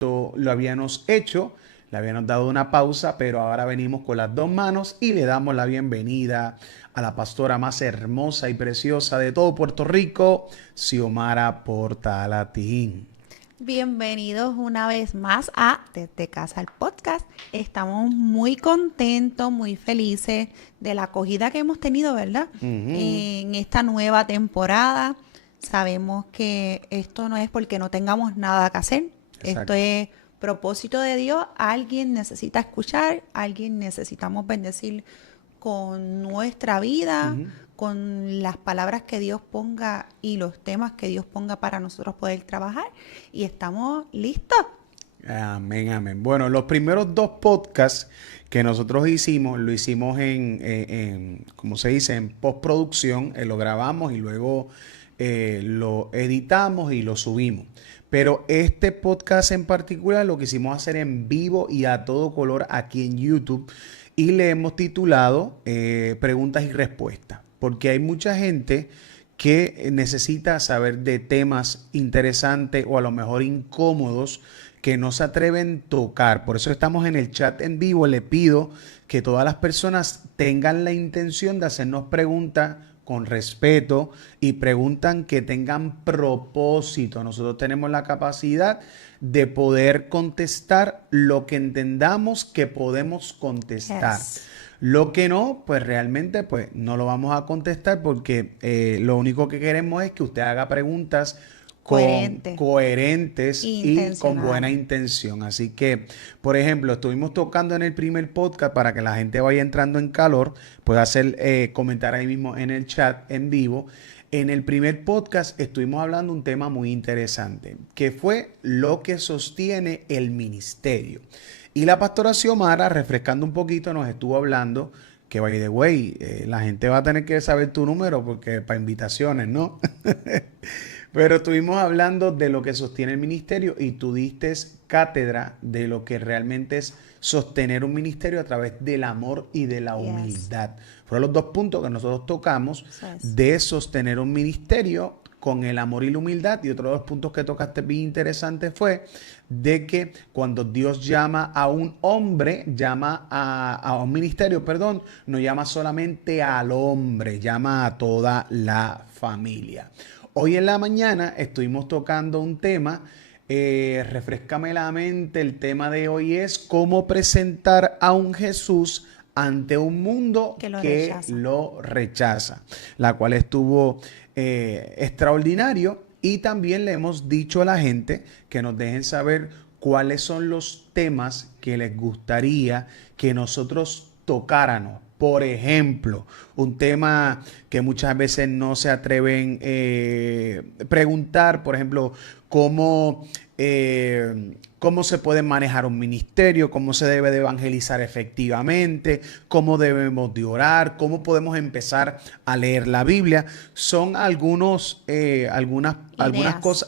lo habíamos hecho, le habíamos dado una pausa, pero ahora venimos con las dos manos y le damos la bienvenida a la pastora más hermosa y preciosa de todo Puerto Rico, Xiomara Portalatín. Bienvenidos una vez más a Desde Casa el Podcast. Estamos muy contentos, muy felices de la acogida que hemos tenido, ¿verdad? En esta nueva temporada. Sabemos que esto no es porque no tengamos nada que hacer. Exacto. Esto es propósito de Dios. Alguien necesita escuchar, alguien necesitamos bendecir con nuestra vida, con las palabras que Dios ponga y los temas que Dios ponga para nosotros poder trabajar. Y estamos listos. Amén, amén. Bueno, los primeros dos podcasts que nosotros hicimos, lo hicimos ¿cómo se dice? En postproducción, lo grabamos y luego lo editamos y lo subimos. Pero este podcast en particular lo quisimos hacer en vivo y a todo color aquí en YouTube y le hemos titulado Preguntas y Respuestas, porque hay mucha gente que necesita saber de temas interesantes o a lo mejor incómodos que no se atreven a tocar. Por eso estamos en el chat en vivo. Le pido que todas las personas tengan la intención de hacernos preguntas con respeto y preguntan que tengan propósito. Nosotros tenemos la capacidad de poder contestar lo que entendamos que podemos contestar. Yes. Lo que no, pues realmente pues no lo vamos a contestar porque lo único que queremos es que usted haga preguntas coherentes y con buena intención. Así que, por ejemplo, estuvimos tocando en el primer podcast para que la gente vaya entrando en calor, pueda hacer comentar ahí mismo en el chat en vivo. En el primer podcast estuvimos hablando un tema muy interesante, que fue lo que sostiene el ministerio. Y la pastora Xiomara, refrescando un poquito, nos estuvo hablando que, by the way, la gente va a tener que saber tu número porque para invitaciones, ¿no? Pero estuvimos hablando de lo que sostiene el ministerio y tú diste cátedra de lo que realmente es sostener un ministerio a través del amor y de la humildad. Fueron los dos puntos que nosotros tocamos de sostener un ministerio con el amor y la humildad. Y otro de los puntos que tocaste bien interesante fue de que cuando Dios llama a un hombre, llama a un ministerio, perdón, no llama solamente al hombre, llama a toda la familia. Hoy en la mañana estuvimos tocando un tema, refréscame la mente, el tema de hoy es cómo presentar a un Jesús ante un mundo que lo rechaza, la cual estuvo extraordinario. Y también le hemos dicho a la gente que nos dejen saber cuáles son los temas que les gustaría que nosotros tocáramos. Por ejemplo, un tema que muchas veces no se atreven a preguntar, por ejemplo, cómo se puede manejar un ministerio, cómo se debe de evangelizar efectivamente, cómo debemos de orar, cómo podemos empezar a leer la Biblia. Son algunas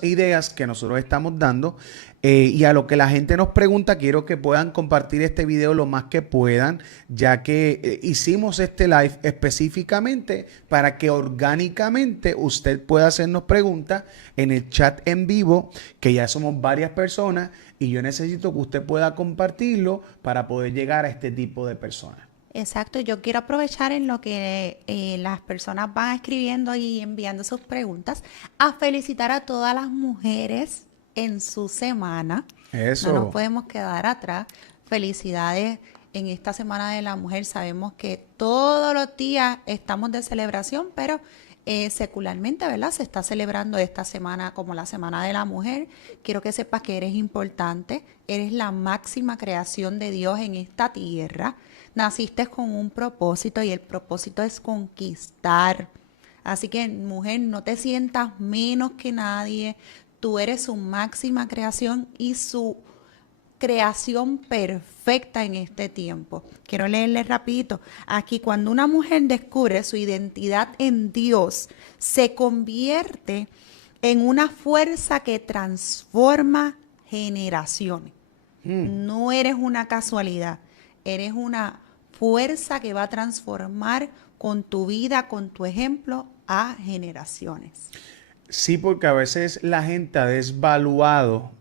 ideas que nosotros estamos dando. Y a lo que la gente nos pregunta, quiero que puedan compartir este video lo más que puedan, ya que hicimos este live específicamente para que orgánicamente usted pueda hacernos preguntas en el chat en vivo, que ya somos varias personas y yo necesito que usted pueda compartirlo para poder llegar a este tipo de personas. Exacto, yo quiero aprovechar en lo que las personas van escribiendo y enviando sus preguntas, a felicitar a todas las mujeres en su semana. Eso. No nos podemos quedar atrás. Felicidades en esta Semana de la Mujer. Sabemos que todos los días estamos de celebración, pero secularmente, ¿verdad? Se está celebrando esta semana como la Semana de la Mujer. Quiero que sepas que eres importante, eres la máxima creación de Dios en esta tierra. Naciste con un propósito y el propósito es conquistar. Así que, mujer, no te sientas menos que nadie. Tú eres su máxima creación y su creación perfecta en este tiempo. Quiero leerle rapidito. Aquí, cuando una mujer descubre su identidad en Dios, se convierte en una fuerza que transforma generaciones. No eres una casualidad, eres una fuerza que va a transformar con tu vida, con tu ejemplo, a generaciones. Sí, porque a veces la gente ha desvaluado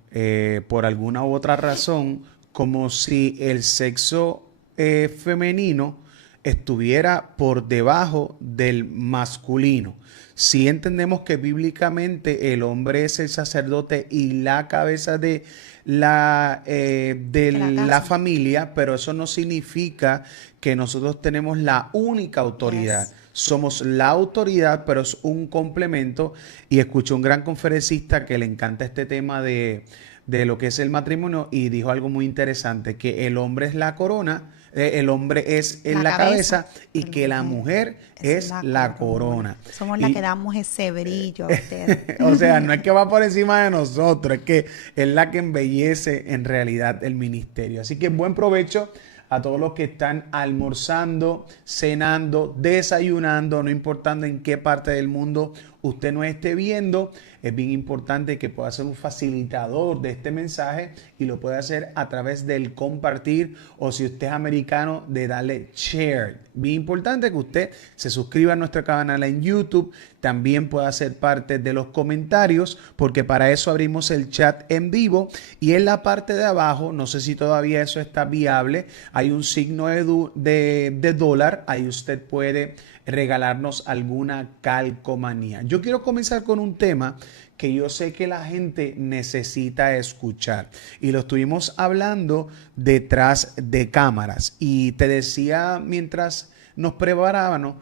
por alguna u otra razón, como si el sexo femenino estuviera por debajo del masculino. Si entendemos que bíblicamente el hombre es el sacerdote y la cabeza de De la la casa. familia, pero eso no significa que nosotros tenemos la única autoridad. Yes. Somos la autoridad, pero es un complemento. Y escuché un gran conferencista que le encanta este tema de lo que es el matrimonio y dijo algo muy interesante, que el hombre es la corona, el hombre es en La la cabeza, cabeza y la que la mujer es es la la corona. corona. Somos las que Y damos ese brillo a ustedes. o sea, no es que va por encima de nosotros, es que es la que embellece en realidad el ministerio. Así que buen provecho a todos los que están almorzando, cenando, desayunando, no importando en qué parte del mundo usted nos esté viendo. Es bien importante que pueda ser un facilitador de este mensaje y lo puede hacer a través del compartir, o si usted es americano, de darle share. Bien importante que usted se suscriba a nuestro canal en YouTube, también pueda ser parte de los comentarios, porque para eso abrimos el chat en vivo, y en la parte de abajo, no sé si todavía eso está viable, hay un signo de dólar, ahí usted puede regalarnos alguna calcomanía. Yo quiero comenzar con un tema que yo sé que la gente necesita escuchar, y lo estuvimos hablando detrás de cámaras, y te decía mientras nos preparábamos,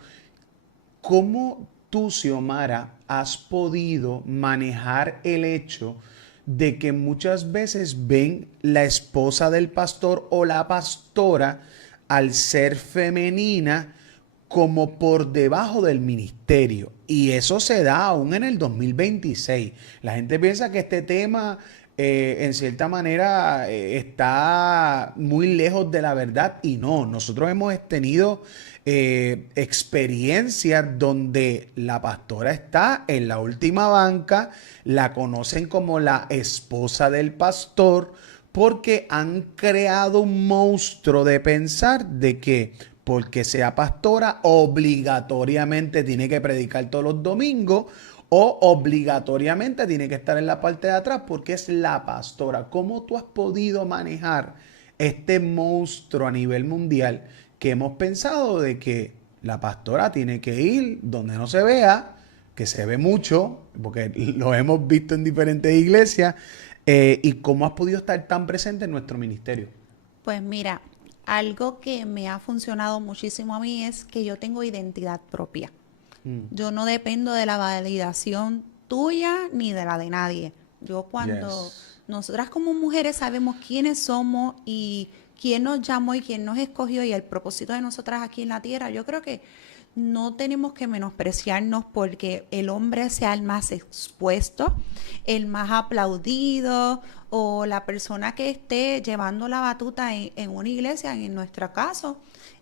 ¿cómo tú, Xiomara, has podido manejar el hecho de que muchas veces ven la esposa del pastor o la pastora, al ser femenina, como por debajo del ministerio? Y eso se da aún en el 2026. La gente piensa que este tema, en cierta manera, está muy lejos de la verdad, y no. Nosotros hemos tenido experiencias donde la pastora está en la última banca, la conocen como la esposa del pastor, porque han creado un monstruo de pensar de que porque sea pastora obligatoriamente tiene que predicar todos los domingos, o obligatoriamente tiene que estar en la parte de atrás porque es la pastora. ¿Cómo tú has podido manejar este monstruo a nivel mundial, que hemos pensado de que la pastora tiene que ir donde no se vea, que se ve mucho, porque lo hemos visto en diferentes iglesias, y cómo has podido estar tan presente en nuestro ministerio? Pues mira, algo que me ha funcionado muchísimo a mí es que yo tengo identidad propia. Mm. Yo no dependo de la validación tuya ni de la de nadie. Yo cuando Yes. nosotras como mujeres sabemos quiénes somos y quién nos llamó y quién nos escogió y el propósito de nosotras aquí en la tierra, yo creo que no tenemos que menospreciarnos porque el hombre sea el más expuesto, el más aplaudido o la persona que esté llevando la batuta en una iglesia, en nuestro caso,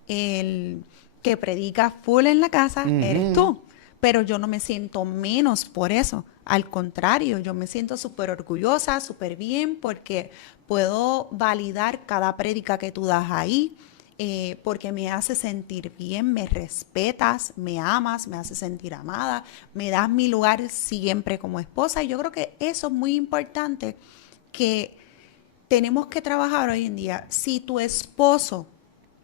el que predica full en la casa eres Ujú. tú. Pero yo no me siento menos por eso. Al contrario, yo me siento súper orgullosa, súper bien, porque puedo validar cada prédica que tú das ahí, porque me hace sentir bien, me respetas, me amas, me hace sentir amada, me das mi lugar siempre como esposa. Y yo creo que eso es muy importante, que tenemos que trabajar hoy en día. Si tu esposo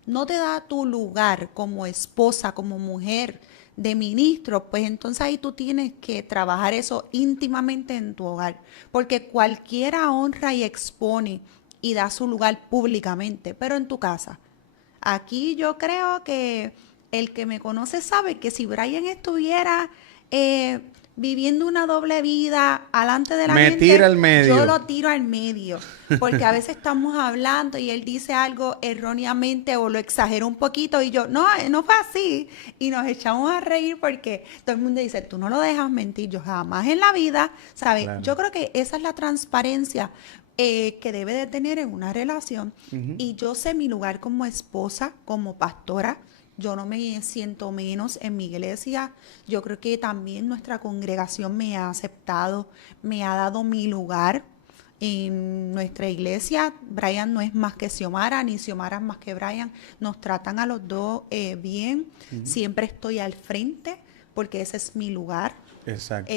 no te da tu lugar como esposa, como mujer de ministro, pues entonces ahí tú tienes que trabajar eso íntimamente en tu hogar, porque cualquiera honra y expone y da su lugar públicamente, pero en tu casa. Aquí yo creo que el que me conoce sabe que si Brian estuviera eh, viviendo una doble vida alante de la Me tira gente, al yo medio. lo tiro al medio, porque a veces estamos hablando y él dice algo erróneamente o lo exagera un poquito y yo, no, no fue así, y nos echamos a reír porque todo el mundo dice, tú no lo dejas mentir, yo jamás en la vida, ¿sabes? Claro. Yo creo que esa es la transparencia que debe de tener en una relación, Ujú. y yo sé mi lugar como esposa, como pastora. Yo no me siento menos en mi iglesia. Yo creo que también nuestra congregación me ha aceptado, me ha dado mi lugar en nuestra iglesia. Brian no es más que Xiomara, ni Xiomara es más que Brian. Nos tratan a los dos bien. Ujú. Siempre estoy al frente porque ese es mi lugar. Exacto.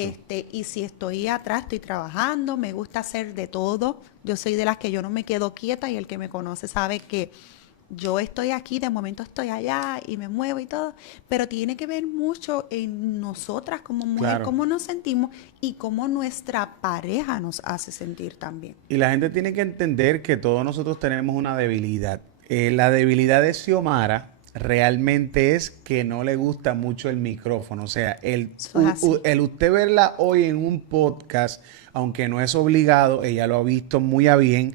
Y si estoy atrás, estoy trabajando, me gusta hacer de todo. Yo soy de las que yo no me quedo quieta y el que me conoce sabe que yo estoy aquí, de momento estoy allá y me muevo y todo, pero tiene que ver mucho en nosotras como mujer, Claro. cómo nos sentimos y cómo nuestra pareja nos hace sentir también. Y la gente tiene que entender que todos nosotros tenemos una debilidad. La debilidad de Xiomara realmente es que no le gusta mucho el micrófono. O sea, Eso es así. el usted verla hoy en un podcast, aunque no es obligado, ella lo ha visto muy a bien.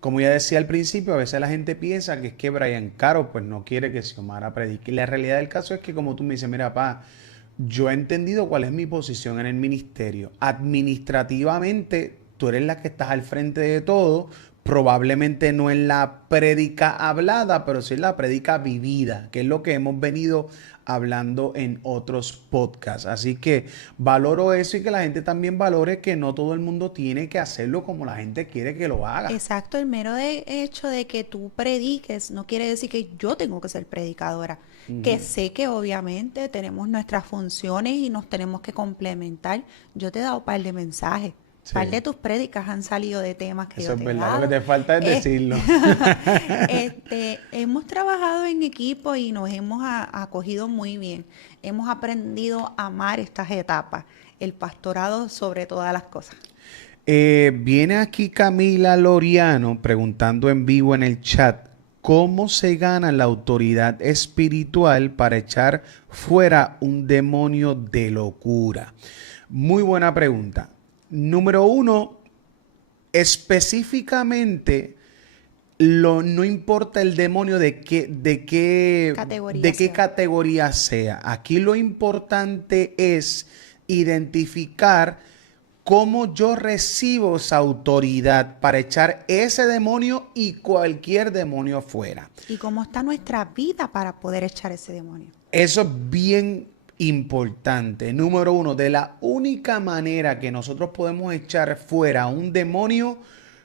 Como ya decía al principio, a veces la gente piensa que es que Brian Caro pues no quiere que Xiomara predique. Y la realidad del caso es que como tú me dices, mira, pa, yo he entendido cuál es mi posición en el ministerio. Administrativamente, tú eres la que estás al frente de todo. Probablemente no en la prédica hablada, pero sí en la prédica vivida, que es lo que hemos venido hablando en otros podcasts. Así que valoro eso y que la gente también valore que no todo el mundo tiene que hacerlo como la gente quiere que lo haga. Exacto, el mero hecho de que tú prediques no quiere decir que yo tengo que ser predicadora. Que sé que obviamente tenemos nuestras funciones y nos tenemos que complementar. Yo te he dado un par de mensajes. Un par de Sí, tus prédicas han salido de temas que eso yo es te he verdad. Lo que dado. te falta es Eh, decirlo. hemos trabajado en equipo y nos hemos acogido muy bien. Hemos aprendido a amar estas etapas, el pastorado sobre todas las cosas. Viene aquí Camila Loriano preguntando en vivo en el chat, ¿cómo se gana la autoridad espiritual para echar fuera un demonio de locura? Muy buena pregunta. Número uno, específicamente, no importa el demonio Categoría de qué sea. categoría sea. Aquí lo importante es identificar cómo yo recibo esa autoridad para echar ese demonio y cualquier demonio fuera. Y cómo está nuestra vida para poder echar ese demonio. Eso es bien importante. Número uno, de la única manera que nosotros podemos echar fuera a un demonio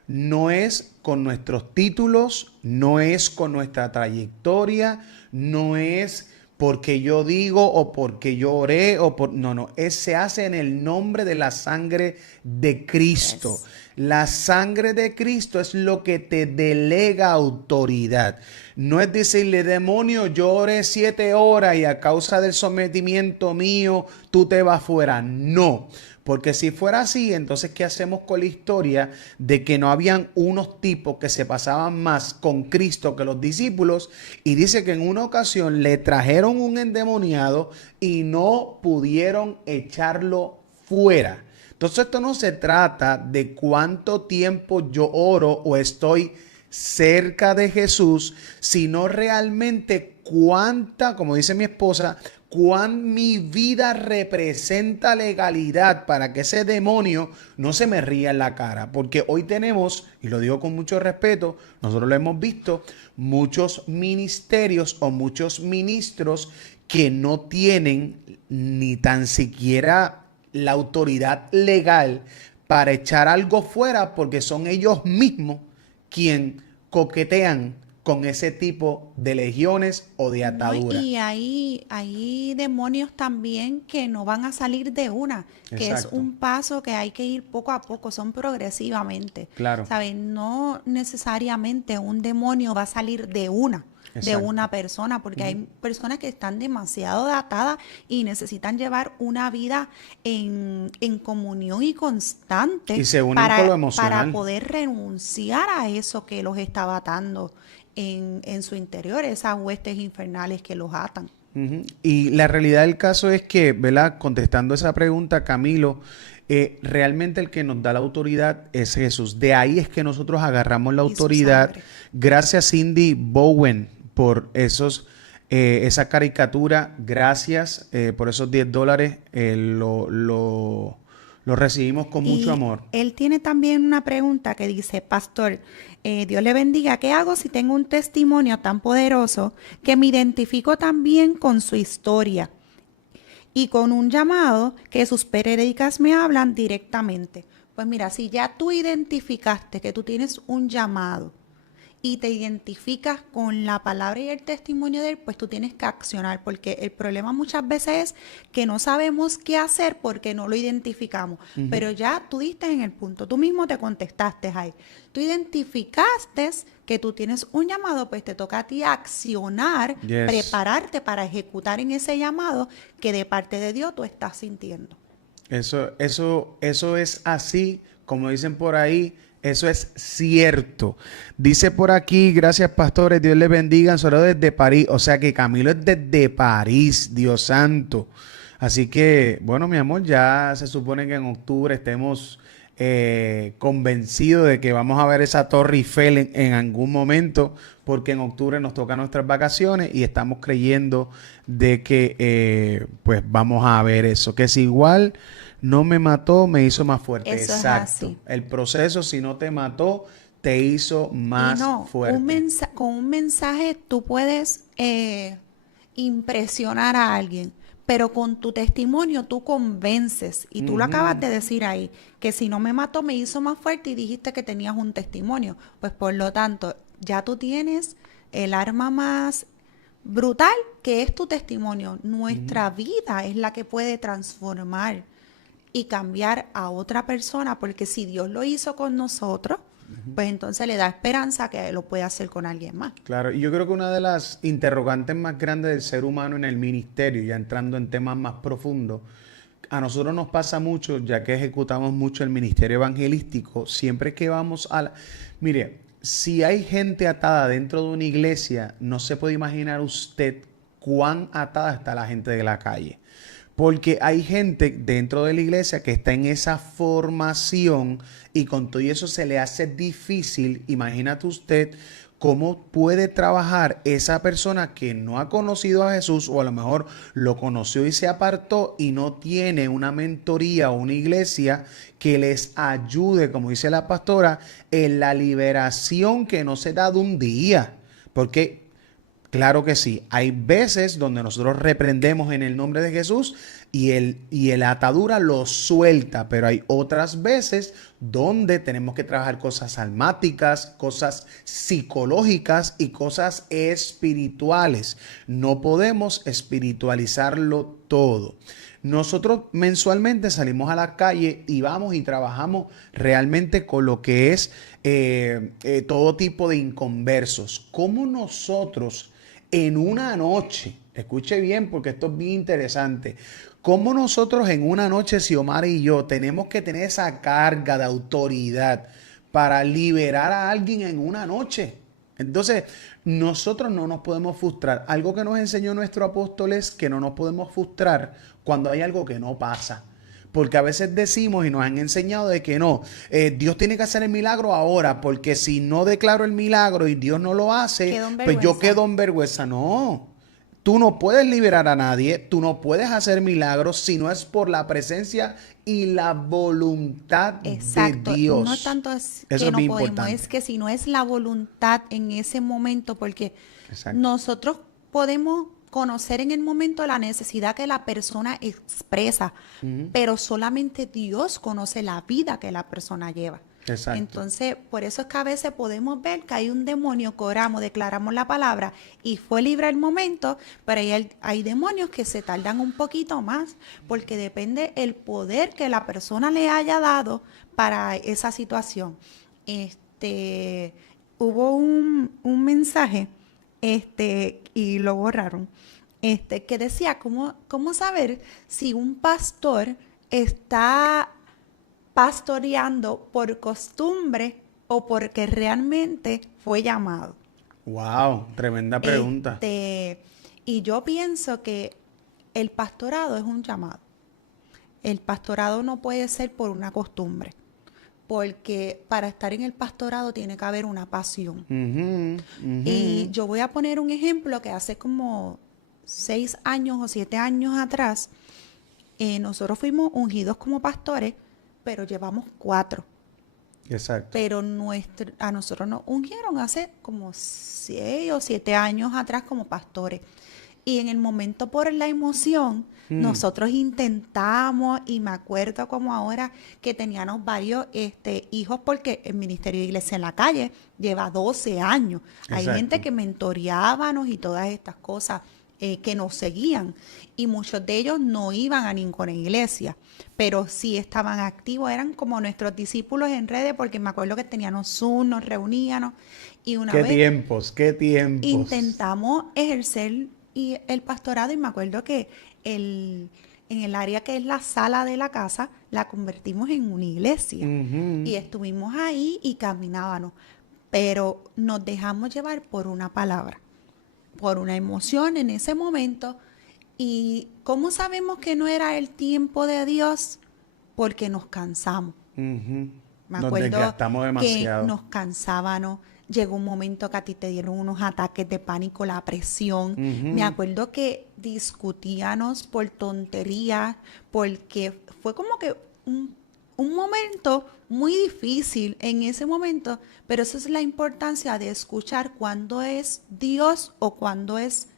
no es con nuestros títulos, no es con nuestra trayectoria, no es porque yo digo o porque yo oré o por no, no, se hace en el nombre de la sangre de Cristo. Yes. La sangre de Cristo es lo que te delega autoridad. No es decirle, demonio, yo oré 7 horas y a causa del sometimiento mío, tú te vas fuera. No, porque si fuera así, entonces, ¿qué hacemos con la historia de que no habían unos tipos que se pasaban más con Cristo que los discípulos? Y dice que en una ocasión le trajeron un endemoniado y no pudieron echarlo fuera. Entonces esto no se trata de cuánto tiempo yo oro o estoy cerca de Jesús, sino realmente cuánta, como dice mi esposa, cuán mi vida representa legalidad para que ese demonio no se me ría en la cara. Porque hoy tenemos, y lo digo con mucho respeto, nosotros lo hemos visto, muchos ministerios o muchos ministros que no tienen ni tan siquiera la autoridad legal para echar algo fuera porque son ellos mismos quien coquetean con ese tipo de legiones o de No, ataduras. y hay demonios también que no van a salir de una, que es Exacto, un paso que hay que ir poco a poco, son progresivamente, claro, ¿sabes? No necesariamente un demonio va a salir de exacto. una persona, porque hay personas que están demasiado atadas y necesitan llevar una vida en comunión y constante Y se unen con lo para emocional. poder renunciar a eso que los estaba atando en su interior, esas huestes infernales que los atan. Ujú. Y la realidad del caso es que, ¿verdad? Contestando esa pregunta, Camilo, realmente el que nos da la autoridad es Jesús. De ahí es que nosotros agarramos la Y su autoridad. sangre. Gracias, Cindy Bowen, por esa caricatura. Gracias por esos $10. Lo recibimos con mucho Y amor. él tiene también una pregunta que dice, Pastor, Dios le bendiga, ¿qué hago si tengo un testimonio tan poderoso que me identifico también con su historia y con un llamado que sus prédicas me hablan directamente? Pues mira, si ya tú identificaste que tú tienes un llamado y te identificas con la palabra y el testimonio de él, pues tú tienes que accionar, porque el problema muchas veces es que no sabemos qué hacer porque no lo identificamos. Pero ya tú diste en el punto, tú mismo te contestaste ahí. Tú identificaste que tú tienes un llamado, pues te toca a ti accionar, Yes. prepararte para ejecutar en ese llamado que de parte de Dios tú estás sintiendo. Eso es así, como dicen por ahí, eso es cierto. Dice por aquí, gracias pastores, Dios les bendiga, solo desde París, o sea que Camilo es desde París, Dios santo. Así que, bueno, mi amor, ya se supone que en octubre estemos convencidos de que vamos a ver esa Torre Eiffel en algún momento, porque en octubre nos tocan nuestras vacaciones y estamos creyendo de que pues vamos a ver eso, que es igual. No me mató, me hizo más fuerte. Eso es Exacto. así. El proceso, si no te mató, te hizo Y más no, fuerte. con un mensaje tú puedes impresionar a alguien, pero con tu testimonio tú convences. Y tú lo acabas Ujú. de decir ahí, que si no me mató me hizo más fuerte y dijiste que tenías un testimonio. Pues por lo tanto, ya tú tienes el arma más brutal que es tu testimonio. Nuestra vida es la que puede transformar y cambiar a otra persona, porque si Dios lo hizo con nosotros, pues entonces le da esperanza que lo puede hacer con alguien más. Claro, y yo creo que una de las interrogantes más grandes del ser humano en el ministerio, ya entrando en temas más profundos, a nosotros nos pasa mucho, ya que ejecutamos mucho el ministerio evangelístico, siempre que vamos a la... Mire, si hay gente atada dentro de una iglesia, no se puede imaginar usted cuán atada está la gente de la calle. Porque hay gente dentro de la iglesia que está en esa formación y con todo eso se le hace difícil. Imagínate usted cómo puede trabajar esa persona que no ha conocido a Jesús o a lo mejor lo conoció y se apartó y no tiene una mentoría o una iglesia que les ayude, como dice la pastora, en la liberación que no se da de un día. Porque claro que sí. Hay veces donde nosotros reprendemos en el nombre de Jesús y el atadura lo suelta, pero hay otras veces donde tenemos que trabajar cosas almáticas, cosas psicológicas y cosas espirituales. No podemos espiritualizarlo todo. Nosotros mensualmente salimos a la calle y vamos y trabajamos realmente con lo que es todo tipo de inconversos. ¿Cómo nosotros en una noche, escuche bien porque esto es bien interesante, cómo nosotros en una noche, Xiomara y yo, tenemos que tener esa carga de autoridad para liberar a alguien en una noche? Entonces, nosotros no nos podemos frustrar. Algo que nos enseñó nuestro apóstol es que no nos podemos frustrar cuando hay algo que no pasa. Porque a veces decimos y nos han enseñado de que no, Dios tiene que hacer el milagro ahora, porque si no declaro el milagro y Dios no lo hace, Quedó en pues yo vergüenza. quedo en vergüenza. No, tú no puedes liberar a nadie, tú no puedes hacer milagros si no es por la presencia y la voluntad de Exacto, no Dios. tanto es Eso que es no bien podemos, es importante. que si no es la voluntad en ese momento, porque Exacto. nosotros podemos conocer en el momento la necesidad que la persona expresa, pero solamente Dios conoce la vida que la persona lleva. Exacto. Entonces, por eso es que a veces podemos ver que hay un demonio que oramos, declaramos la palabra y fue libre el momento, pero hay demonios que se tardan un poquito más, porque depende el poder que la persona le haya dado para esa situación. Este, hubo un mensaje, y lo borraron, que decía, ¿cómo saber si un pastor está pastoreando por costumbre o porque realmente fue llamado? Wow, tremenda pregunta. Y yo pienso que el pastorado es un llamado. El pastorado no puede ser por una costumbre, porque para estar en el pastorado tiene que haber una pasión. Ujú, Y ujú. yo voy a poner un ejemplo que hace como 6 años o 7 años atrás, nosotros fuimos ungidos como pastores, pero llevamos 4. Exacto. Pero a nosotros nos ungieron hace como 6 o 7 años atrás como pastores. Y en el momento por la emoción, nosotros intentamos, y me acuerdo como ahora que teníamos varios hijos, porque el Ministerio de Iglesia en la Calle lleva 12 años. Hay gente Exacto. que mentoreábamos y todas estas cosas, que nos seguían. Y muchos de ellos no iban a ninguna iglesia, pero sí estaban activos, eran como nuestros discípulos en redes, porque me acuerdo que teníamos Zoom, nos reuníamos, y una Qué vez tiempos, qué tiempos. intentamos ejercer el pastorado, y me acuerdo que en el área que es la sala de la casa, la convertimos en una iglesia. Ujú. Y estuvimos ahí y caminábamos, pero nos dejamos llevar por una palabra, por una emoción en ese momento. ¿Y cómo sabemos que no era el tiempo de Dios? Porque nos cansamos. Ujú. Me Nos acuerdo desgastamos que demasiado. nos cansábamos. Llegó un momento que a ti te dieron unos ataques de pánico, la presión. Me Ujú. acuerdo que discutíamos por tonterías, porque fue como que un momento muy difícil en ese momento, pero esa es la importancia de escuchar cuándo es Dios o cuándo es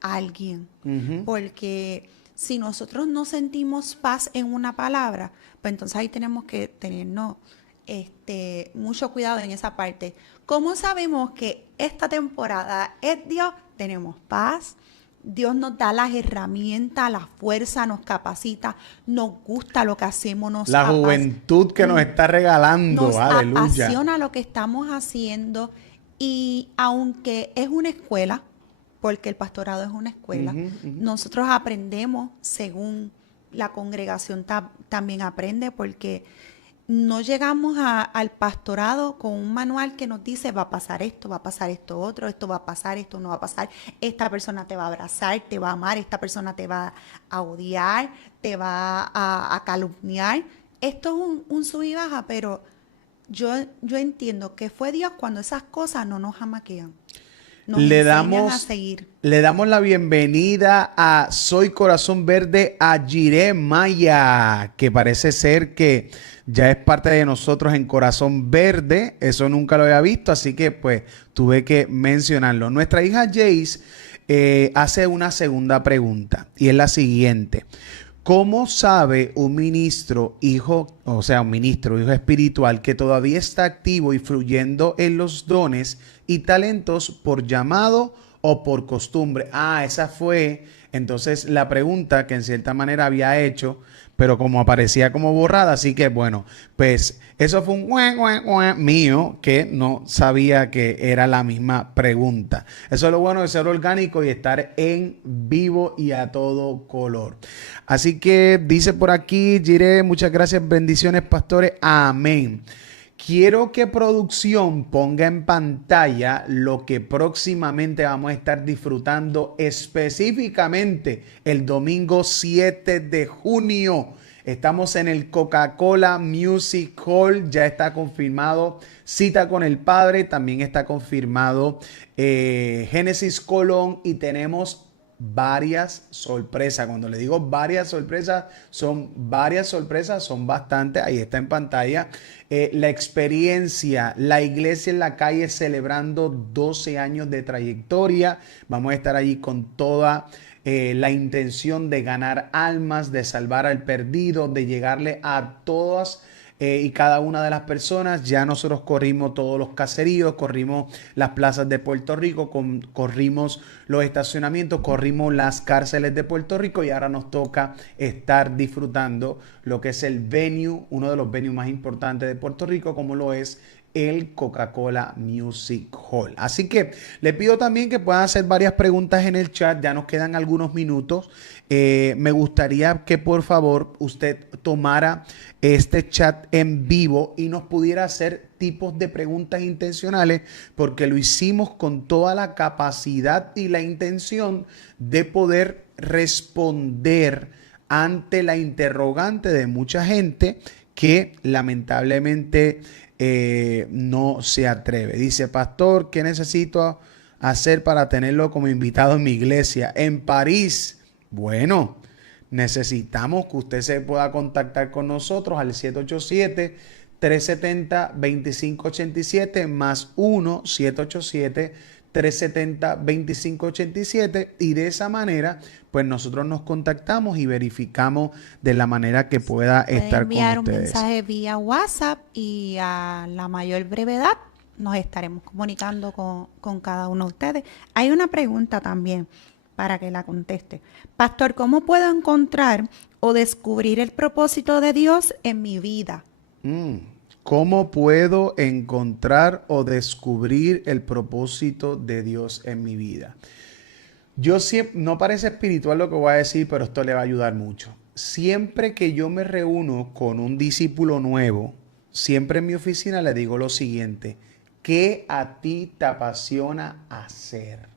alguien. Ujú. Porque si nosotros no sentimos paz en una palabra, pues entonces ahí tenemos que tenernos mucho cuidado en esa parte. ¿Cómo sabemos que esta temporada es Dios? Tenemos paz. Dios nos da las herramientas, la fuerza, nos capacita, nos gusta lo que hacemos, La juventud que nos está regalando, nos aleluya. apasiona lo que estamos haciendo. Y aunque es una escuela, porque el pastorado es una escuela, Ujú, ujú. nosotros aprendemos según la congregación también aprende, porque no llegamos al pastorado con un manual que nos dice va a pasar esto otro, esto va a pasar, esto no va a pasar, esta persona te va a abrazar, te va a amar, esta persona te va a odiar, te va a calumniar. Esto es un sub y baja, pero yo entiendo que fue Dios cuando esas cosas no nos jamaquean, nos Le enseñan a damos, seguir. le damos la bienvenida a Soy Corazón Verde, a Jiré Maya, que parece ser que ya es parte de nosotros en Corazón Verde. Eso nunca lo había visto, así que pues tuve que mencionarlo. Nuestra hija Jace hace una segunda pregunta y es la siguiente. ¿Cómo sabe un ministro, hijo, o sea, un ministro, hijo espiritual que todavía está activo y fluyendo en los dones y talentos por llamado o por costumbre? Ah, esa fue entonces la pregunta que en cierta manera había hecho, pero como aparecía como borrada, así que bueno, pues eso fue un mío que no sabía que era la misma pregunta. Eso es lo bueno de ser orgánico y estar en vivo y a todo color. Así que dice por aquí, Jiré, muchas gracias, bendiciones, pastores, amén. Quiero que producción ponga en pantalla lo que próximamente vamos a estar disfrutando específicamente el domingo 7 de junio. Estamos en el Coca-Cola Music Hall, ya está confirmado Cita con el Padre, también está confirmado Génesis Colón y tenemos varias sorpresas. Cuando le digo varias sorpresas, son bastantes. Ahí está en pantalla. La experiencia, la iglesia en la calle celebrando 12 años de trayectoria. Vamos a estar allí con toda la intención de ganar almas, de salvar al perdido, de llegarle a todas y cada una de las personas. Ya nosotros corrimos todos los caseríos, corrimos las plazas de Puerto Rico, corrimos los estacionamientos, corrimos las cárceles de Puerto Rico y ahora nos toca estar disfrutando lo que es el venue, uno de los venues más importantes de Puerto Rico, como lo es el Coca-Cola Music Hall. Así que le pido también que puedan hacer varias preguntas en el chat. Ya nos quedan algunos minutos. Me gustaría que por favor usted tomara este chat en vivo y nos pudiera hacer tipos de preguntas intencionales, porque lo hicimos con toda la capacidad y la intención de poder responder ante la interrogante de mucha gente que lamentablemente no se atreve. Dice, pastor, ¿qué necesito hacer para tenerlo como invitado en mi iglesia? En París. Bueno, necesitamos que usted se pueda contactar con nosotros al 787-370-2587 más 1-787 370-2587 y de esa manera pues nosotros nos contactamos y verificamos de la manera que pueda Pueden estar con enviar un ustedes. mensaje vía WhatsApp y a la mayor brevedad nos estaremos comunicando con cada uno de ustedes. Hay una pregunta también para que la conteste. Pastor, ¿cómo puedo encontrar o descubrir el propósito de Dios en mi vida? ¿Cómo puedo encontrar o descubrir el propósito de Dios en mi vida? Yo siempre, no parece espiritual lo que voy a decir, pero esto le va a ayudar mucho. Siempre que yo me reúno con un discípulo nuevo, siempre en mi oficina le digo lo siguiente: ¿qué a ti te apasiona hacer?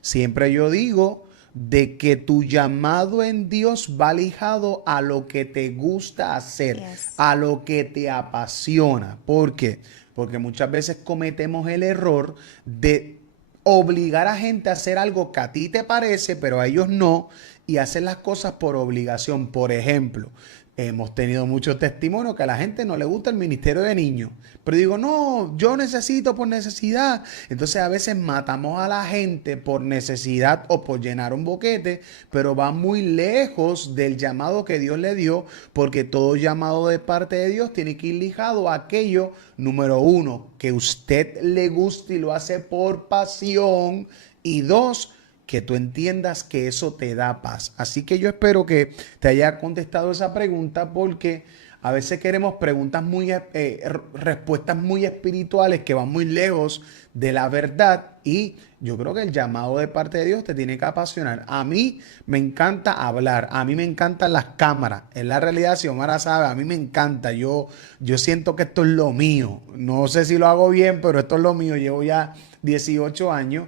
Siempre yo digo de que tu llamado en Dios va ligado a lo que te gusta hacer, Yes. a lo que te apasiona. ¿Por qué? Porque muchas veces cometemos el error de obligar a gente a hacer algo que a ti te parece, pero a ellos no, y hacer las cosas por obligación. Por ejemplo, hemos tenido muchos testimonios que a la gente no le gusta el ministerio de niños, pero digo, no, yo necesito por necesidad. Entonces a veces matamos a la gente por necesidad o por llenar un boquete, pero va muy lejos del llamado que Dios le dio, porque todo llamado de parte de Dios tiene que ir ligado a aquello, número uno, que usted le guste y lo hace por pasión, y dos, que tú entiendas que eso te da paz. Así que yo espero que te haya contestado esa pregunta, porque a veces queremos respuestas muy espirituales que van muy lejos de la verdad, y yo creo que el llamado de parte de Dios te tiene que apasionar. A mí me encanta hablar, a mí me encantan las cámaras. En la realidad, si Omar sabe, a mí me encanta. Yo siento que esto es lo mío. No sé si lo hago bien, pero esto es lo mío. Llevo ya 18 años.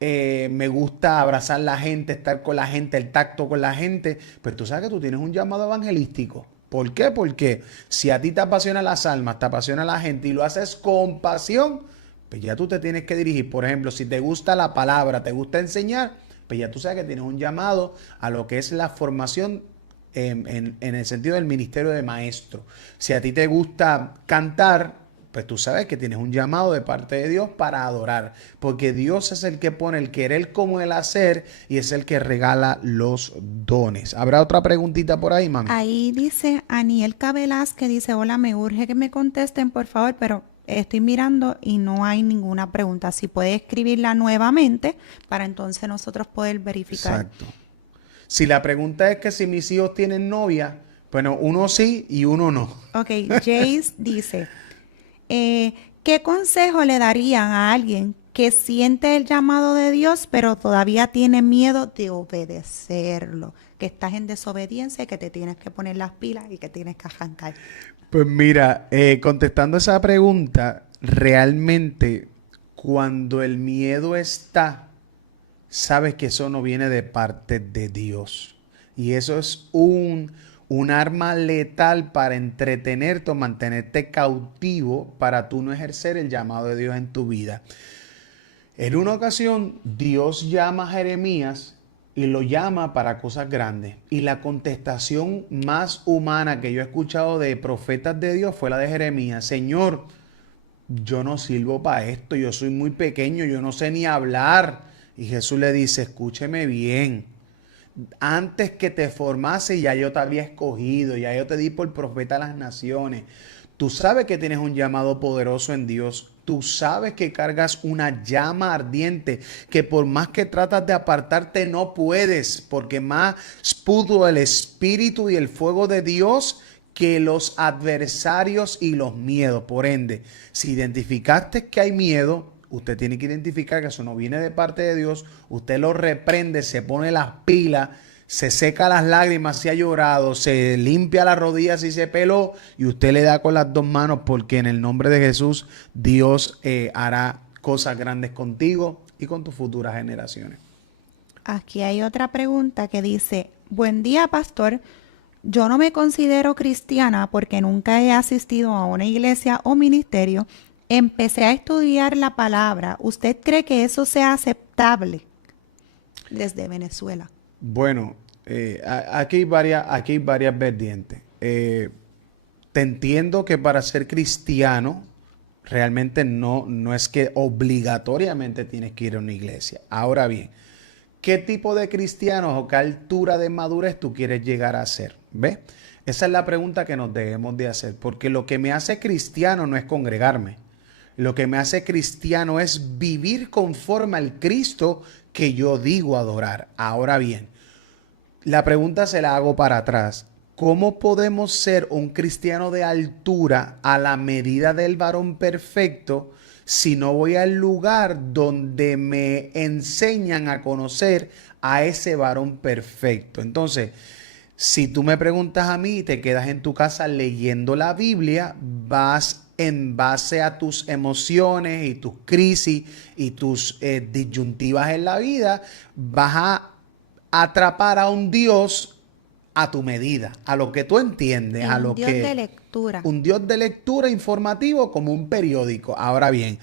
Me gusta abrazar a la gente, estar con la gente, el tacto con la gente, pero tú sabes que tú tienes un llamado evangelístico. ¿Por qué? Porque si a ti te apasiona las almas, te apasiona la gente y lo haces con pasión, pues ya tú te tienes que dirigir. Por ejemplo, si te gusta la palabra, te gusta enseñar, pues ya tú sabes que tienes un llamado a lo que es la formación en el sentido del ministerio de maestro. Si a ti te gusta cantar, pues tú sabes que tienes un llamado de parte de Dios para adorar, porque Dios es el que pone el querer como el hacer y es el que regala los dones. ¿Habrá otra preguntita por ahí, mami? Ahí dice Aniel Cabelas, que dice, hola, me urge que me contesten, por favor, pero estoy mirando y no hay ninguna pregunta. Si puede escribirla nuevamente para entonces nosotros poder verificar. Exacto. Si la pregunta es que si mis hijos tienen novia, bueno, uno sí y uno no. Ok, Jace dice, ¿qué consejo le darían a alguien que siente el llamado de Dios, pero todavía tiene miedo de obedecerlo? Que estás en desobediencia y que te tienes que poner las pilas y que tienes que arrancar. Pues mira, contestando esa pregunta, realmente cuando el miedo está, sabes que eso no viene de parte de Dios. Y eso es un arma letal para entretenerte o mantenerte cautivo para tú no ejercer el llamado de Dios en tu vida. En una ocasión, Dios llama a Jeremías y lo llama para cosas grandes. Y la contestación más humana que yo he escuchado de profetas de Dios fue la de Jeremías. Señor, yo no sirvo para esto, yo soy muy pequeño, yo no sé ni hablar. Y Jesús le dice, escúcheme bien. Antes que te formase ya yo te había escogido, ya yo te di por profeta a las naciones. Tú sabes que tienes un llamado poderoso en Dios. Tú sabes que cargas una llama ardiente que por más que tratas de apartarte no puedes, porque más pudo el espíritu y el fuego de Dios que los adversarios y los miedos. Por ende, si identificaste que hay miedo, usted tiene que identificar que eso no viene de parte de Dios. Usted lo reprende, se pone las pilas, se seca las lágrimas si ha llorado, se limpia las rodillas si se peló y usted le da con las dos manos, porque en el nombre de Jesús Dios hará cosas grandes contigo y con tus futuras generaciones. Aquí hay otra pregunta que dice, buen día, pastor. Yo no me considero cristiana porque nunca he asistido a una iglesia o ministerio. Empecé a estudiar la palabra. ¿Usted cree que eso sea aceptable? Desde Venezuela. Bueno, aquí hay varias vertientes. Te entiendo que para ser cristiano Realmente no es que obligatoriamente tienes que ir a una iglesia. Ahora bien, ¿qué tipo de cristianos o qué altura de madurez tú quieres llegar a ser? ¿Ves? Esa es la pregunta que nos debemos de hacer, porque lo que me hace cristiano no es congregarme. Lo que me hace cristiano es vivir conforme al Cristo que yo digo adorar. Ahora bien, la pregunta se la hago para atrás. ¿Cómo podemos ser un cristiano de altura a la medida del varón perfecto si no voy al lugar donde me enseñan a conocer a ese varón perfecto? Entonces, si tú me preguntas a mí y te quedas en tu casa leyendo la Biblia, vas en base a tus emociones y tus crisis y tus disyuntivas en la vida, vas a atrapar a un Dios a tu medida, a lo que tú entiendes, Sí, a un lo Dios de que lectura. un Dios de lectura informativo como un periódico. Ahora bien,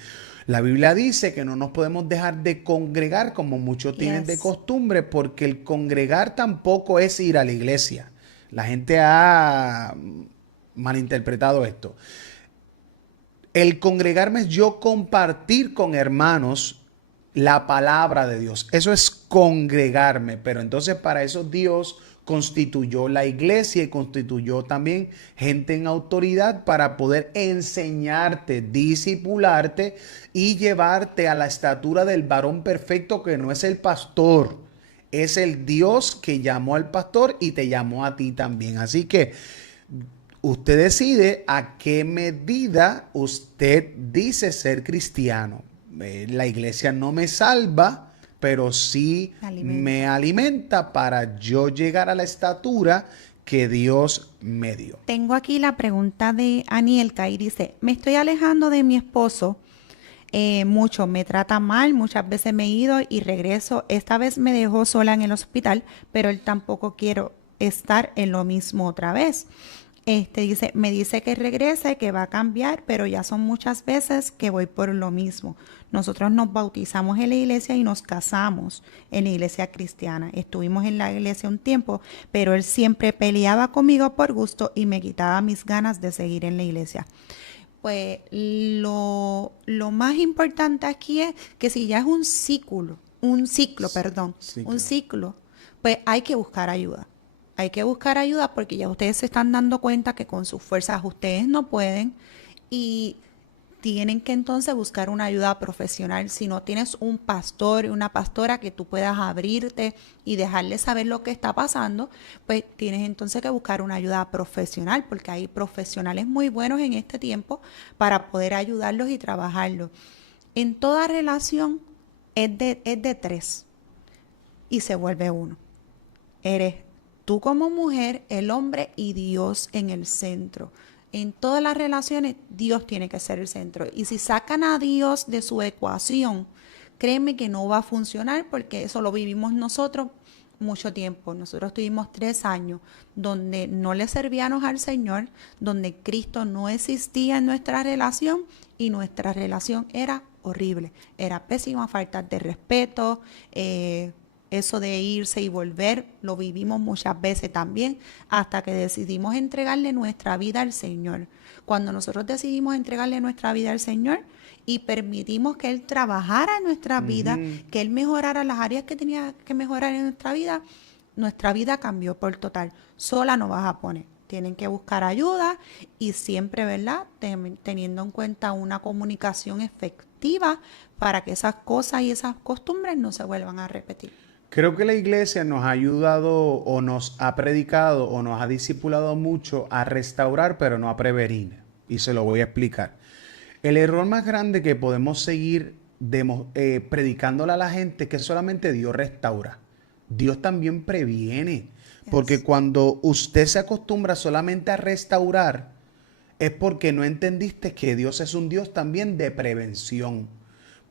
la Biblia dice que no nos podemos dejar de congregar como muchos tienen de Yes. costumbre, porque el congregar tampoco es ir a la iglesia. La gente ha malinterpretado esto. El congregarme es yo compartir con hermanos la palabra de Dios. Eso es congregarme. Pero entonces para eso Dios constituyó la iglesia y constituyó también gente en autoridad para poder enseñarte, discipularte y llevarte a la estatura del varón perfecto, que no es el pastor, es el Dios que llamó al pastor y te llamó a ti también. Así que usted decide a qué medida usted dice ser cristiano. La iglesia no me salva, pero sí me Alimenta. alimenta para yo llegar a la estatura que Dios me dio. Tengo aquí la pregunta de Anielka y dice, me estoy alejando de mi esposo mucho, me trata mal, muchas veces me he ido y regreso. Esta vez me dejó sola en el hospital, pero él tampoco quiero estar en lo mismo otra vez. Dice, me dice que regrese, que va a cambiar, pero ya son muchas veces que voy por lo mismo. Nosotros nos bautizamos en la iglesia y nos casamos en la iglesia cristiana. Estuvimos en la iglesia un tiempo, pero él siempre peleaba conmigo por gusto y me quitaba mis ganas de seguir en la iglesia. Pues lo más importante aquí es que si ya es un Ciclo. ciclo, pues hay que buscar ayuda. Hay que buscar ayuda porque ya ustedes se están dando cuenta que con sus fuerzas ustedes no pueden y tienen que entonces buscar una ayuda profesional. Si no tienes un pastor, una pastora que tú puedas abrirte y dejarle saber lo que está pasando, pues tienes entonces que buscar una ayuda profesional, porque hay profesionales muy buenos en este tiempo para poder ayudarlos y trabajarlos. En toda relación es de tres y se vuelve uno. Eres tú como mujer, el hombre y Dios en el centro. En todas las relaciones, Dios tiene que ser el centro. Y si sacan a Dios de su ecuación, créeme que no va a funcionar porque eso lo vivimos nosotros mucho tiempo. Nosotros tuvimos 3 años donde no le servíamos al Señor, donde Cristo no existía en nuestra relación y nuestra relación era horrible. Era pésima, falta de respeto, eso de irse y volver, lo vivimos muchas veces también, hasta que decidimos entregarle nuestra vida al Señor. Cuando nosotros decidimos entregarle nuestra vida al Señor y permitimos que Él trabajara en nuestra vida, Ujú. que Él mejorara las áreas que tenía que mejorar en nuestra vida cambió por total. Sola no vas a poner. Tienen que buscar ayuda y siempre, ¿verdad? Teniendo en cuenta una comunicación efectiva para que esas cosas y esas costumbres no se vuelvan a repetir. Creo que la iglesia nos ha ayudado o nos ha predicado o nos ha discipulado mucho a restaurar, pero no a prevenir. Y se lo voy a explicar. El error más grande que podemos seguir predicándole a la gente es que solamente Dios restaura. Dios también previene. Porque Yes. cuando usted se acostumbra solamente a restaurar, es porque no entendiste que Dios es un Dios también de prevención.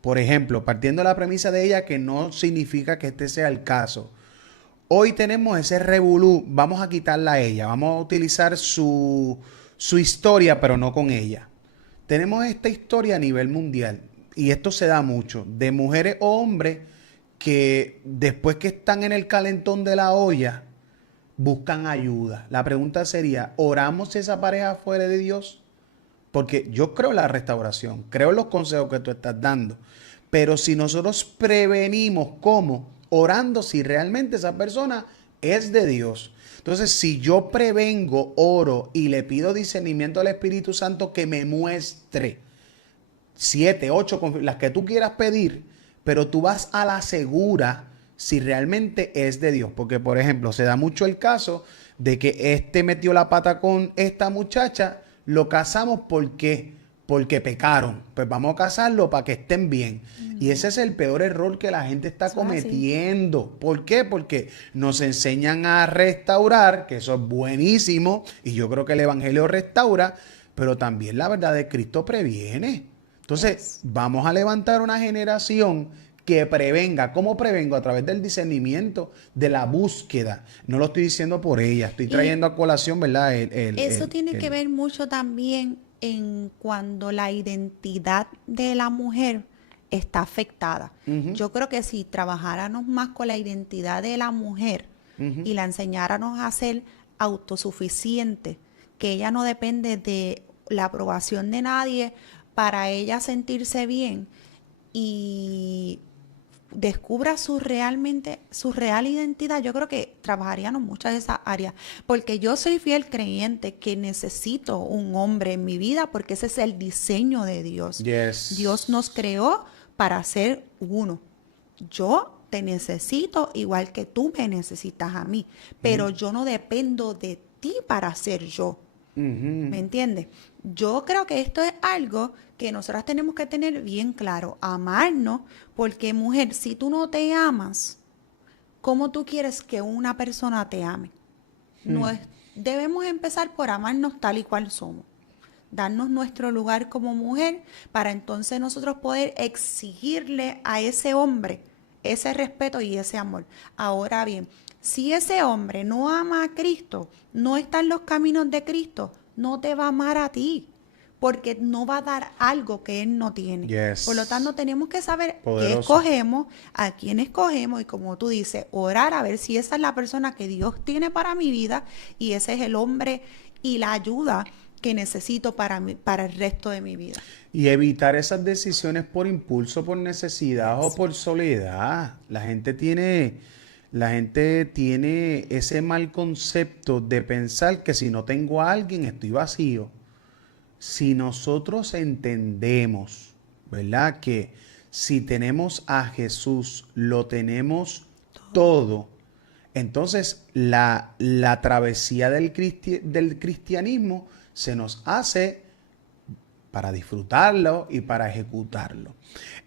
Por ejemplo, partiendo de la premisa de ella, que no significa que este sea el caso. Hoy tenemos ese revolú, vamos a quitarla a ella, vamos a utilizar su historia, pero no con ella. Tenemos esta historia a nivel mundial, y esto se da mucho, de mujeres o hombres que después que están en el calentón de la olla, buscan ayuda. La pregunta sería, ¿oramos si esa pareja fuera de Dios? porque yo creo en la restauración, creo en los consejos que tú estás dando, pero si nosotros prevenimos, ¿cómo? Orando si realmente esa persona es de Dios. Entonces, si yo prevengo, oro y le pido discernimiento al Espíritu Santo que me muestre 7, 8, las que tú quieras pedir, pero tú vas a la segura si realmente es de Dios. Porque, por ejemplo, se da mucho el caso de que este metió la pata con esta muchacha, lo casamos porque pecaron. Pues vamos a casarlo para que estén bien. Y ese es el peor error que la gente está cometiendo. ¿Por qué? Porque nos enseñan a restaurar, que eso es buenísimo, y yo creo que el Evangelio restaura, pero también la verdad de Cristo previene. Entonces, vamos a levantar una generación que prevenga. ¿Cómo prevengo? A través del discernimiento, de la búsqueda. No lo estoy diciendo por ella, estoy trayendo a colación, ¿verdad? Eso tiene que ver mucho también en cuando la identidad de la mujer está afectada. Yo creo que si trabajáramos más con la identidad de la mujer y la enseñáramos a ser autosuficiente, que ella no depende de la aprobación de nadie para ella sentirse bien y descubra su real identidad, yo creo que trabajaríamos muchas de esas áreas, porque yo soy fiel creyente que necesito un hombre en mi vida, porque ese es el diseño de Dios. Yes. Dios nos creó para ser uno. Yo te necesito igual que tú me necesitas a mí, pero yo no dependo de ti para ser yo. ¿Me entiendes? Yo creo que esto es algo que nosotras tenemos que tener bien claro, amarnos, porque mujer, si tú no te amas, ¿cómo tú quieres que una persona te ame? Debemos empezar por amarnos tal y cual somos, darnos nuestro lugar como mujer para entonces nosotros poder exigirle a ese hombre ese respeto y ese amor. Ahora bien, si ese hombre no ama a Cristo, no está en los caminos de Cristo, no te va a amar a ti, porque no va a dar algo que él no tiene. Yes. Por lo tanto, tenemos que saber Poderoso. qué escogemos, a quién escogemos y, como tú dices, orar a ver si esa es la persona que Dios tiene para mi vida y ese es el hombre y la ayuda que necesito para el resto de mi vida. Y evitar esas decisiones por impulso, por necesidad o por soledad. La gente tiene ese mal concepto de pensar que si no tengo a alguien estoy vacío. Si nosotros entendemos, ¿verdad? Que si tenemos a Jesús, lo tenemos todo. Entonces la travesía del cristianismo se nos hace para disfrutarlo y para ejecutarlo.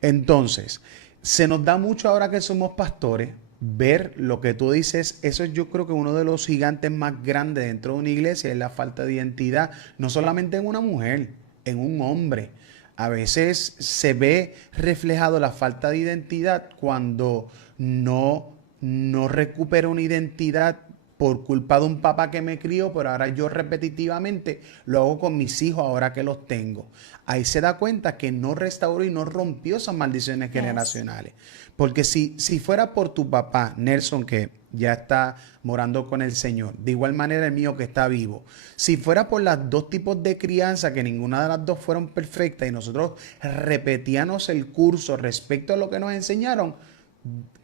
Entonces, se nos da mucho ahora que somos pastores, ver lo que tú dices. Eso es, yo creo que uno de los gigantes más grandes dentro de una iglesia es la falta de identidad, no solamente en una mujer, en un hombre. A veces se ve reflejado la falta de identidad cuando no recupero una identidad por culpa de un papá que me crió, pero ahora yo repetitivamente lo hago con mis hijos ahora que los tengo. Ahí se da cuenta que no restauró y no rompió esas maldiciones generacionales. Porque si fuera por tu papá, Nelson, que ya está morando con el Señor, de igual manera el mío que está vivo, si fuera por las dos tipos de crianza, que ninguna de las dos fueron perfectas y nosotros repetíamos el curso respecto a lo que nos enseñaron,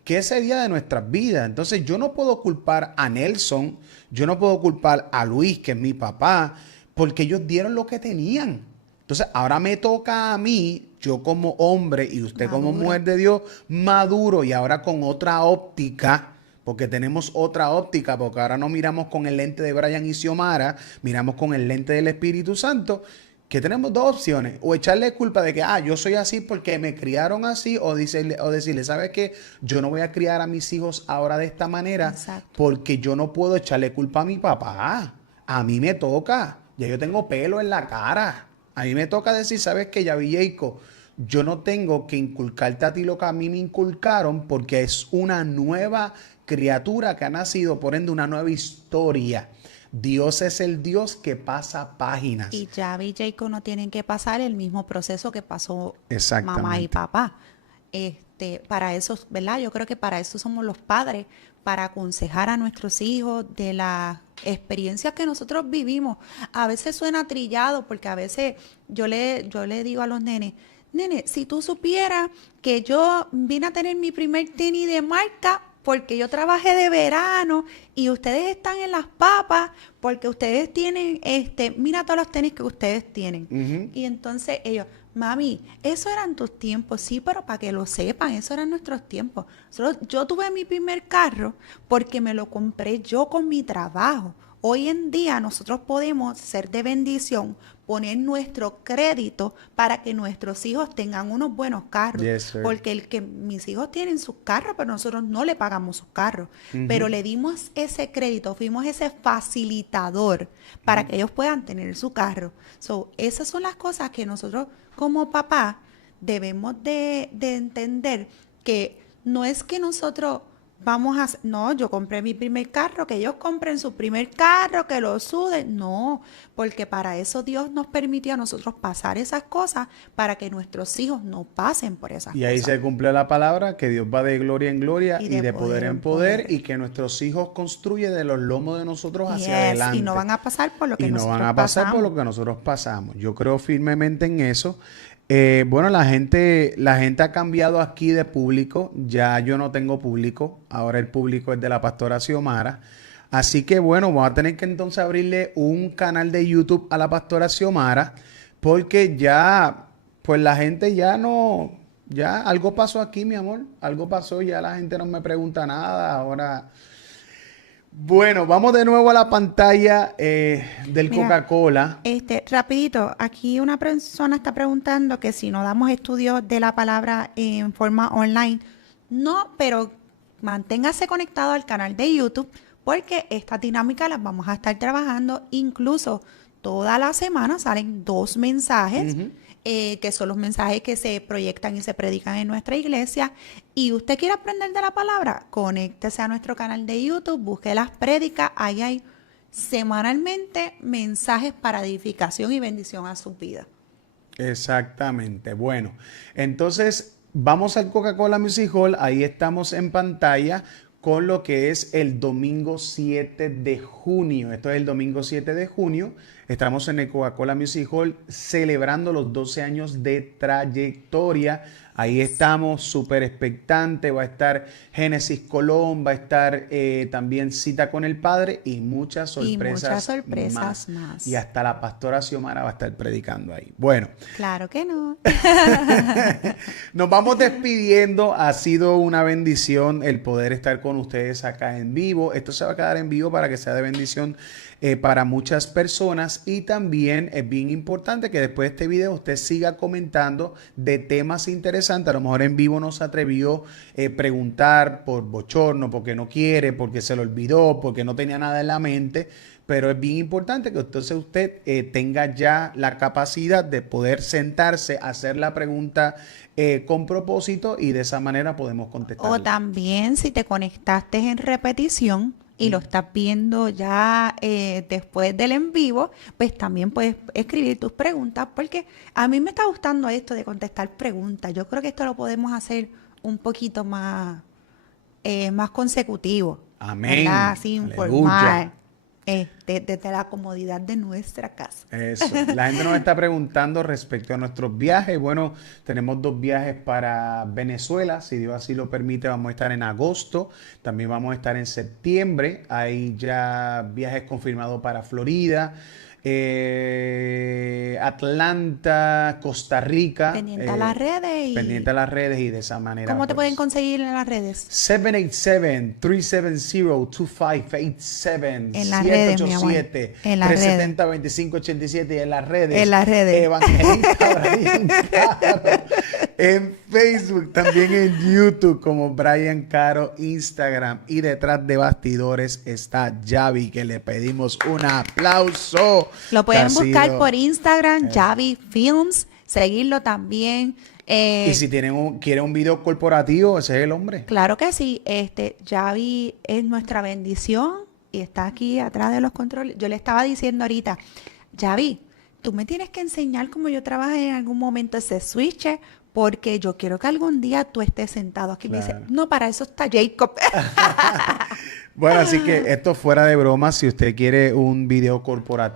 ¿qué sería de nuestras vidas? Entonces yo no puedo culpar a Nelson, yo no puedo culpar a Luis, que es mi papá, porque ellos dieron lo que tenían. Entonces ahora me toca a mí, yo como hombre y usted como mujer de Dios, maduro y ahora con otra óptica, porque tenemos otra óptica, porque ahora no miramos con el lente de Brian y Xiomara, miramos con el lente del Espíritu Santo, que tenemos dos opciones, o echarle culpa de que, yo soy así porque me criaron así, o decirle, ¿sabes qué? Yo no voy a criar a mis hijos ahora de esta manera. Exacto. Porque yo no puedo echarle culpa a mi papá. A mí me toca, ya yo tengo pelo en la cara. A mí me toca decir, ¿sabes qué, Yavillaico? Yo no tengo que inculcarte a ti lo que a mí me inculcaron, porque es una nueva criatura que ha nacido, por ende una nueva historia. Dios es el Dios que pasa páginas. Y Yavi y Jacob no tienen que pasar el mismo proceso que pasó mamá y papá. para eso, ¿verdad? Yo creo que para eso somos los padres, para aconsejar a nuestros hijos de las experiencias que nosotros vivimos. A veces suena trillado porque a veces yo le digo a los nenes, nene, si tú supieras que yo vine a tener mi primer tenis de marca porque yo trabajé de verano y ustedes están en las papas porque ustedes tienen, mira todos los tenis que ustedes tienen. Y entonces ellos, mami, eso eran tus tiempos, sí, pero para que lo sepan, eso eran nuestros tiempos. Yo tuve mi primer carro porque me lo compré yo con mi trabajo. Hoy en día nosotros podemos ser de bendición, poner nuestro crédito para que nuestros hijos tengan unos buenos carros. Yes, porque mis hijos tienen sus carros, pero nosotros no le pagamos sus carros. Pero le dimos ese crédito, fuimos ese facilitador para que ellos puedan tener su carro. Esas son las cosas que nosotros como papá debemos de entender, que no es que nosotros no, yo compré mi primer carro, que ellos compren su primer carro, que lo suden. No, porque para eso Dios nos permitió a nosotros pasar esas cosas, para que nuestros hijos no pasen por esas cosas. Y ahí se cumple la palabra, que Dios va de gloria en gloria y de poder en poder, y que nuestros hijos construyen de los lomos de nosotros hacia adelante. Y no van a pasar por lo que nosotros pasamos. Yo creo firmemente en eso. Bueno, la gente ha cambiado aquí de público. Ya yo no tengo público. Ahora el público es de la pastora Xiomara. Así que bueno, vamos a tener que entonces abrirle un canal de YouTube a la pastora Xiomara, porque ya, pues la gente ya no, ya algo pasó aquí, mi amor. Algo pasó, ya la gente no me pregunta nada. Ahora, bueno, vamos de nuevo a la pantalla del Coca-Cola. Rapidito, aquí una persona está preguntando que si no damos estudios de la palabra en forma online. No, pero manténgase conectado al canal de YouTube, porque esta dinámica las vamos a estar trabajando. Incluso toda la semana salen 2 mensajes, que son los mensajes que se proyectan y se predican en nuestra iglesia. Y usted quiere aprender de la palabra, conéctese a nuestro canal de YouTube, busque las prédicas. Ahí hay semanalmente mensajes para edificación y bendición a sus vidas. Exactamente. Bueno, entonces vamos al Coca-Cola Music Hall. Ahí estamos en pantalla con lo que es el domingo 7 de junio. Esto es el domingo 7 de junio. Estamos en el Coca-Cola Music Hall celebrando los 12 años de trayectoria. Ahí estamos, súper expectante. Va a estar Génesis Colón, va a estar también Cita con el Padre y muchas sorpresas más. Y hasta la pastora Xiomara va a estar predicando ahí. Bueno. Claro que no. Nos vamos despidiendo. Ha sido una bendición el poder estar con ustedes acá en vivo. Esto se va a quedar en vivo para que sea de bendición para muchas personas, y también es bien importante que después de este video usted siga comentando de temas interesantes. A lo mejor en vivo no se atrevió a preguntar por bochorno, porque no quiere, porque se lo olvidó, porque no tenía nada en la mente, pero es bien importante que entonces usted tenga ya la capacidad de poder sentarse, hacer la pregunta con propósito, y de esa manera podemos contestar. O también, si te conectaste en repetición y lo estás viendo ya después del en vivo, pues también puedes escribir tus preguntas, porque a mí me está gustando esto de contestar preguntas. Yo creo que esto lo podemos hacer un poquito más consecutivo. Amén. ¿Verdad? Así informal. Desde la comodidad de nuestra casa. Eso. La gente nos está preguntando respecto a nuestros viajes. Bueno, tenemos 2 viajes para Venezuela. Si Dios así lo permite, vamos a estar en agosto. También vamos a estar en septiembre. Hay ya viajes confirmados para Florida, Atlanta, Costa Rica. Pendiente a las redes. Pendiente a las redes, y de esa manera. ¿Cómo te pueden conseguir en las redes? 787-370-2587. En las redes, mi amor. 787-370-2587. Y en las redes. En las redes. Evangelista Brian Caro. En Facebook, también en YouTube como Brian Caro, Instagram. Y detrás de bastidores está Javi, que le pedimos un aplauso. Lo pueden buscar por Instagram, Javi Films, seguirlo también. Y si quiere un video corporativo, ese es el hombre. Claro que sí. Javi es nuestra bendición y está aquí atrás de los controles. Yo le estaba diciendo ahorita, Javi, tú me tienes que enseñar cómo yo trabajé en algún momento ese switch, porque yo quiero que algún día tú estés sentado aquí y me dices, Claro. no, para eso está Jacob. Bueno, así que esto fuera de broma, si usted quiere un video corporativo